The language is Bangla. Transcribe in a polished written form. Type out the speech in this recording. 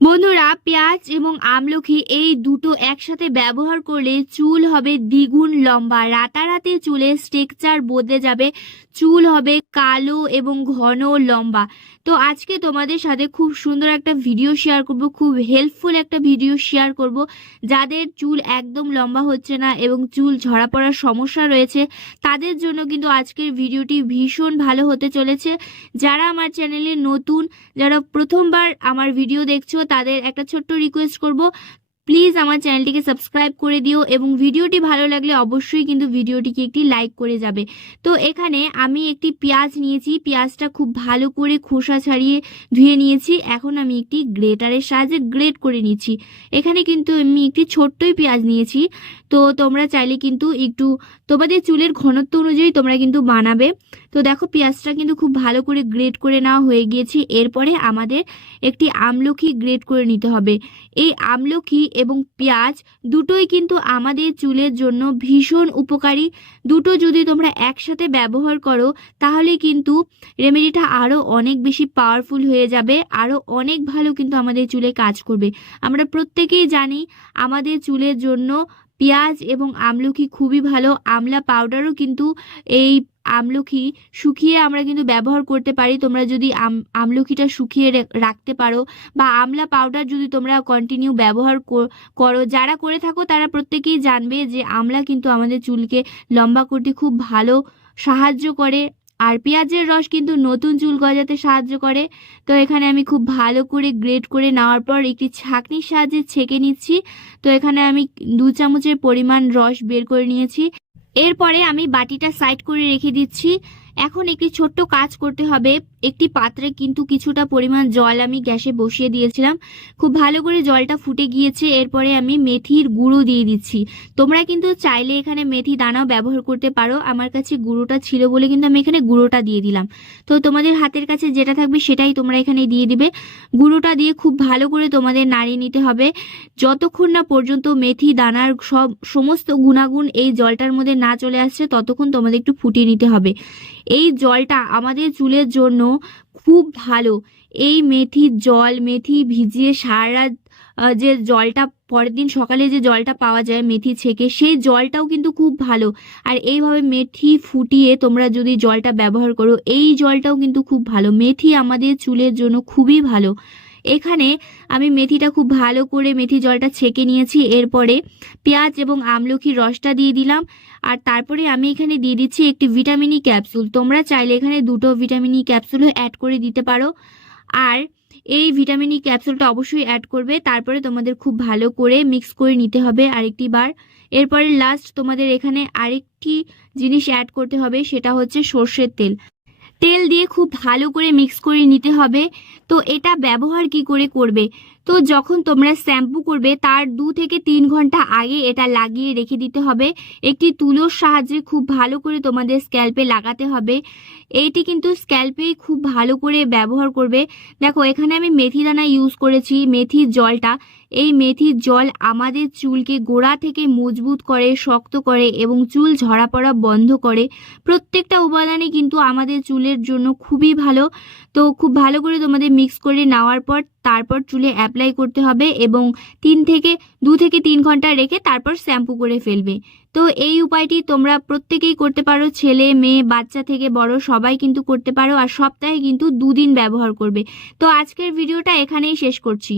বন্ধুরা, পেঁয়াজ এবং আমলকি এই দুটো একসাথে ব্যবহার করলে চুল হবে দ্বিগুণ লম্বা। রাতারাতি চুলের স্ট্রাকচার বদলে যাবে, চুল হবে কালো এবং ঘন লম্বা। তো আজকে তোমাদের সাথে খুব সুন্দর একটা ভিডিও শেয়ার করব, খুব হেল্পফুল একটা ভিডিও শেয়ার করব। যাদের চুল একদম লম্বা হচ্ছে না এবং চুল ঝরা পড়ার সমস্যা রয়েছে, তাদের জন্য কিন্তু আজকের ভিডিওটি ভীষণ ভালো হতে চলেছে। যারা আমার চ্যানেলে নতুন, যারা প্রথমবার আমার ভিডিও দেখছো, তাদের একটা ছোট্ট রিকোয়েস্ট করব, প্লিজ আমার চ্যানেলটিকে সাবস্ক্রাইব করে দিও এবং ভিডিওটি ভালো লাগলে অবশ্যই কিন্তু ভিডিওটিকে একটি লাইক করে যাবে। তো এখানে আমি একটি পেঁয়াজ নিয়েছি, পেঁয়াজটা খুব ভালো করে খোসা ছাড়িয়ে ধুয়ে নিয়েছি। এখন আমি একটি গ্রেটারের সাহায্যে গ্রেট করে নিচ্ছি। এখানে কিন্তু আমি একটি ছোট্টই পেঁয়াজ নিয়েছি, তো তোমরা চাইলে কিন্তু একটু তোমাদের চুলের ঘনত্ব অনুযায়ী তোমরা কিন্তু বানাবে। তো দেখো, পেঁয়াজটা কিন্তু খুব ভালো করে গ্রেট করে নেওয়া হয়ে গিয়েছে। এরপরে আমাদের একটি আমলকি গ্রেট করে নিতে হবে। এই আমলকি এবং পেঁয়াজ দুটোই কিন্তু আমাদের চুলের জন্য ভীষণ উপকারী। দুটো যদি তোমরা একসাথে ব্যবহার করো তাহলে কিন্তু রেমেডিটা আরও অনেক বেশি পাওয়ারফুল হয়ে যাবে, আরও অনেক ভালো কিন্তু আমাদের চুলে কাজ করবে। আমরা প্রত্যেকেই জানি আমাদের চুলের জন্য পেঁয়াজ এবং আমলকি খুবই ভালো। আমলা পাউডারও কিন্তু এই আমলকি শুকিয়ে আমরা কিন্তু ব্যবহার করতে পারি। তোমরা যদি আমলকিটা শুকিয়ে রাখতে পারো বা আমলা পাউডার যদি তোমরা কন্টিনিউ ব্যবহার করো, যারা করে থাকো তারা প্রত্যেকেই জানবে যে আমলা কিন্তু আমাদের চুলকে লম্বা করতে খুব ভালো সাহায্য করে। আর পেঁয়াজের রস কিন্তু নতুন চুল গজাতে সাহায্য করে। তো এখানে আমি খুব ভালো করে গ্রেট করে নেওয়ার পর একটি ছাঁকনির সাহায্যে ছেঁকে নিচ্ছি। তো এখানে আমি 2 চামচের পরিমাণ রস বের করে নিয়েছি। এরপরে আমি বাটিটা সাইড করে রেখে দিচ্ছি। এখন একটি ছোট্ট কাজ করতে হবে। একটি পাত্রে কিন্তু কিছুটা পরিমাণ জল আমি গ্যাসে বসিয়ে দিয়েছিলাম, খুব ভালো করে জলটা ফুটে গিয়েছে। এরপরে আমি মেথির গুঁড়ো দিয়ে দিচ্ছি। তোমরা কিন্তু চাইলে এখানে মেথি দানাও ব্যবহার করতে পারো। আমার কাছে গুঁড়োটা ছিল বলে কিন্তু আমি এখানে গুঁড়োটা দিয়ে দিলাম। তো তোমাদের হাতের কাছে যেটা থাকবে সেটাই তোমরা এখানে দিয়ে দিবে। গুঁড়োটা দিয়ে খুব ভালো করে তোমাদের নাড়িয়ে নিতে হবে যতক্ষণ না পর্যন্ত মেথি দানার সমস্ত গুণাগুণ এই জলটার মধ্যে না চলে আসছে, ততক্ষণ তোমাদের একটু ফুটিয়ে নিতে হবে। এই জলটা আমাদের চুলের জন্য খুব ভালো। এই মেথির জল, মেথি ভিজিয়ে সারা রাত যে জলটা পরের দিন সকালে যে জলটা পাওয়া যায় মেথি ছেঁকে, সেই জলটাও কিন্তু খুব ভালো। আর এইভাবে মেথি ফুটিয়ে তোমরা যদি জলটা ব্যবহার করো, এই জলটাও কিন্তু খুব ভালো। মেথি আমাদের চুলের জন্য খুবই ভালো। এখানে আমি মেথিটা খুব ভালো করে মেথি জলটা ছেঁকে নিয়েছি। এরপরে পেঁয়াজ এবং আমলকির রসটা দিয়ে দিলাম। আর তারপরে আমি এখানে দিয়ে দিচ্ছি একটি ভিটামিন ই ক্যাপসুল। তোমরা চাইলে এখানে 2টো ভিটামিন ই ক্যাপসুলও অ্যাড করে দিতে পারো। আর এই ভিটামিন ই ক্যাপসুলটা অবশ্যই অ্যাড করবে। তারপরে তোমাদের খুব ভালো করে মিক্স করে নিতে হবে আরেকটি বার। এরপরে লাস্ট তোমাদের এখানে আরেকটি জিনিস অ্যাড করতে হবে, সেটা হচ্ছে সর্ষের তেল। তেল দিয়ে খুব ভালো করে মিক্স করে নিতে হবে। তো এটা ব্যবহার কি করে করবে? তো যখন তোমরা শ্যাম্পু করবে তার 2 থেকে 3 ঘন্টা আগে এটা লাগিয়ে রেখে দিতে হবে। একটি তুলোর সাহায্যে খুব ভালো করে তোমাদের স্ক্যাল্পে লাগাতে হবে। এইটি কিন্তু স্ক্যাল্পে খুব ভালো করে ব্যবহার করবে। দেখো, এখানে আমি মেথি দানা ইউজ করেছি, মেথির জলটা। এই মেথির জল আমাদের চুলকে গোড়া থেকে মজবুত করে, শক্ত করে এবং চুল ঝরা পড়া বন্ধ করে। প্রত্যেকটা উপাদানই কিন্তু আমাদের চুলের জন্য খুবই ভালো। তো খুব ভালো করে তোমাদের মিক্স করে নেওয়ার পর তারপর চুলে অ্যাপ্লাই করতে হবে এবং 2 থেকে 3 ঘন্টা রেখে তারপর শ্যাম্পু করে ফেলবে। তো এই উপায়টি তোমরা প্রত্যেকেই করতে পারো, ছেলে মেয়ে বাচ্চা থেকে বড় সবাই কিন্তু করতে পারো। আর সপ্তাহে কিন্তু 2 দিন ব্যবহার করবে। তো আজকের ভিডিওটা এখানেই শেষ করছি।